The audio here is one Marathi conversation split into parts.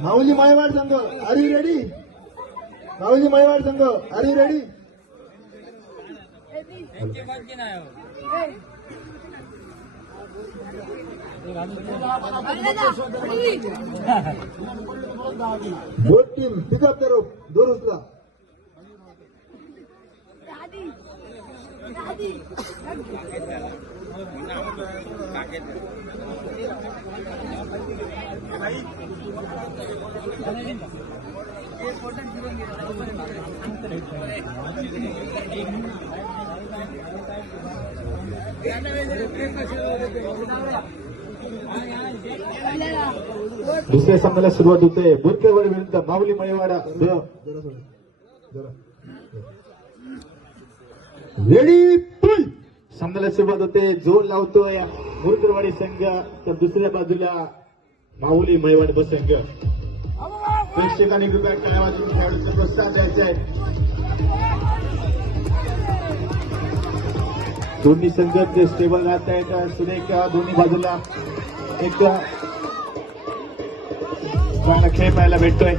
माऊली मायवाड संघ are you ready Mauli Maywad संघ are you ready boat team pickup करो दोर उचला दुसऱ्या सामन्याला सुरुवात होते. बुरकेवाडी विरुद्ध माऊली मयवाडा रेडी पुल सामन्याला सुरुवात होते जोर लावतोय. बुरकरवाडी संघ तर दुसऱ्या बाजूला माऊली मयवाड संघ प्रेक्षकांनी कृपया टाळ्या वाजवून खेळाडूंना प्रोत्साहन द्यायचा आहे. दोन्ही संघ जे स्टेबल राहत आहेत. सुरेख दोन्ही बाजूला एक खेळ पाहायला भेटतोय.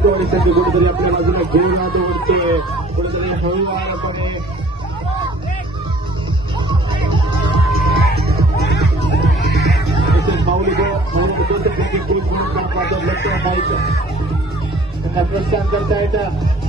आता आणि त्याची कुठेतरी आपल्या बाजूला घेऊन राहतो वरती कुठेतरी हळूवारपणे कोच म्हणून काम पाहतात लक्ष करता येतं